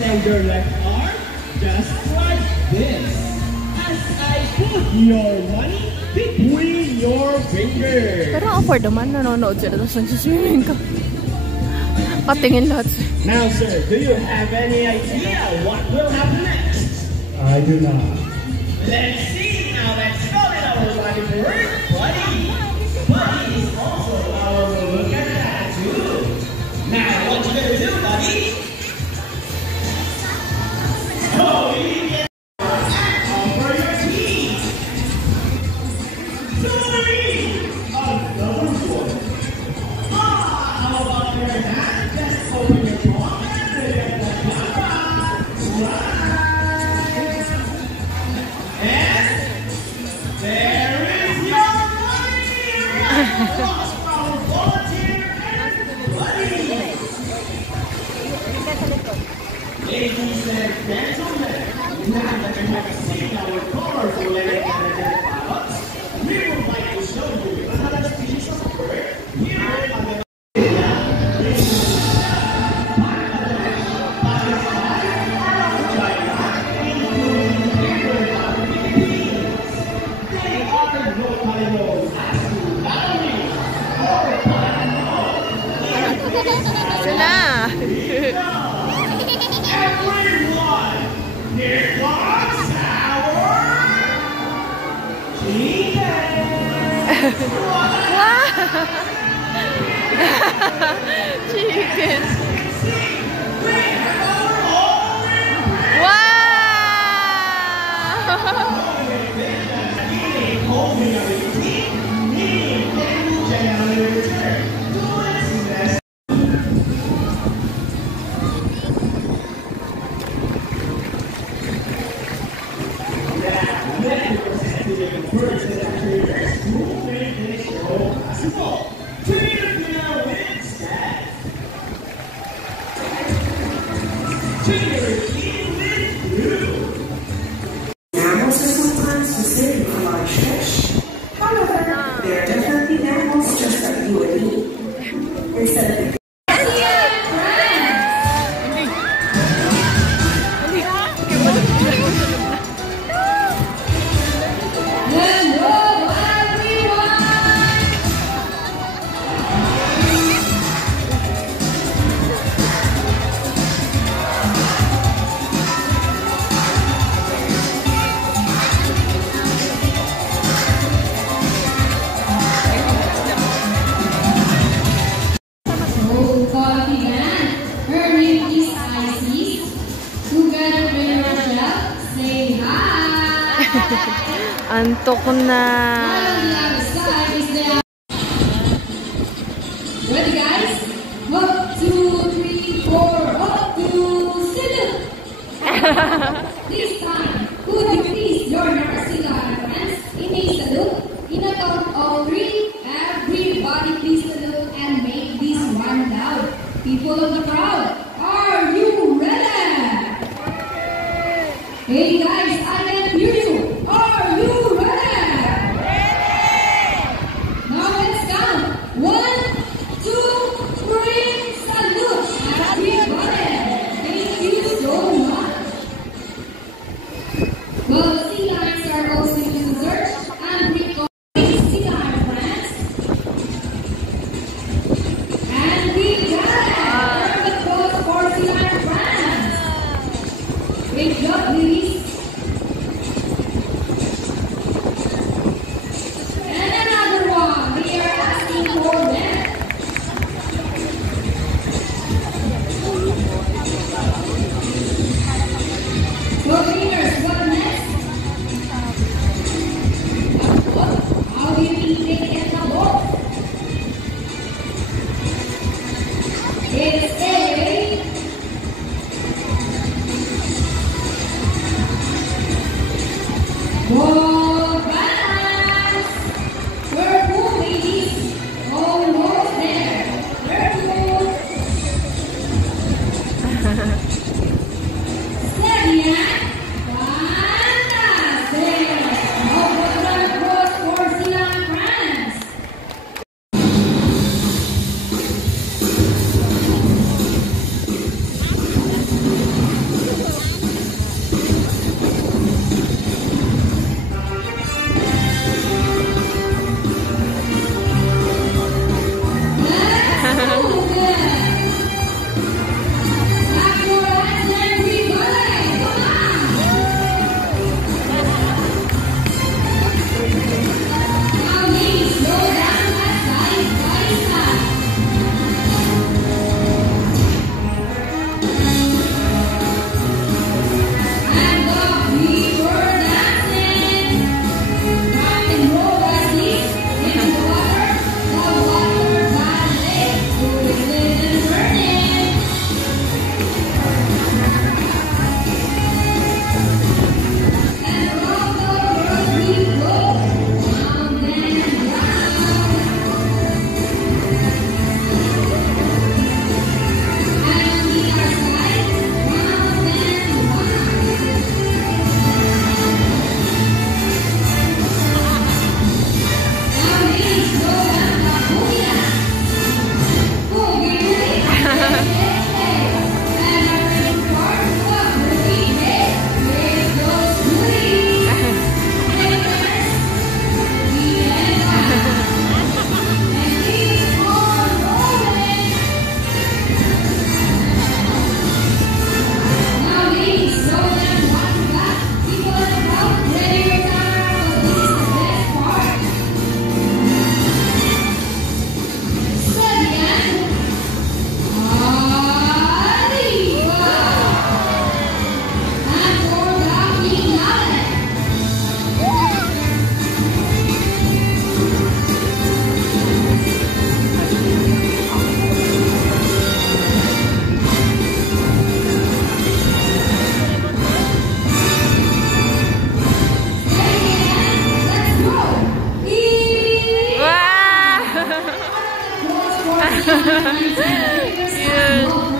And your left arm, just like this. As I put your money between your fingers. Pero awkward naman, nanonood sila tapos nagsiswimming ka. Patingin lahat. Now sir, do you have any idea what will happen next? I do not. Let's see. Now let's call it our body word, buddy. Buddy is also our look at that too. Now what you gonna do, buddy? Oh, you get over your teeth. Three. Another one. How about your hand? Just open your palm and get the camera. Right. And there is your money. Lost our volunteer and buddy. Ladies and gentlemen, now that you have seen our colorful and energetic products, we would like to show you another species of bird here on the everyone, here comes our Chicken. Animals are sometimes mistaken for large fish. However, they are definitely animals just like you and me. Instead of Antok na. Ready guys? 1, 2, 3, 4, up to salute! This time, could you please join our Sila friends in a salute? In a count of 3, everybody please salute and make this one loud. People of the crowd, are you ready? Hey guys, I can hear you. Are you ready? Now let's count. 1, 2, 3, salute! Everybody! Thank you so much. Well, the sea lions are also to search and record sea lion friends. And we got it! Perfect pose for sea lion friends. Great job, ladies. And another one. We are asking for them. So, trainers, what next? How do you think they get the ball? It's a ball balance. We're cool, ladies. Almost there. We're cool. Steady, huh? Fantastic. Now what's our course for Silang France? Yun.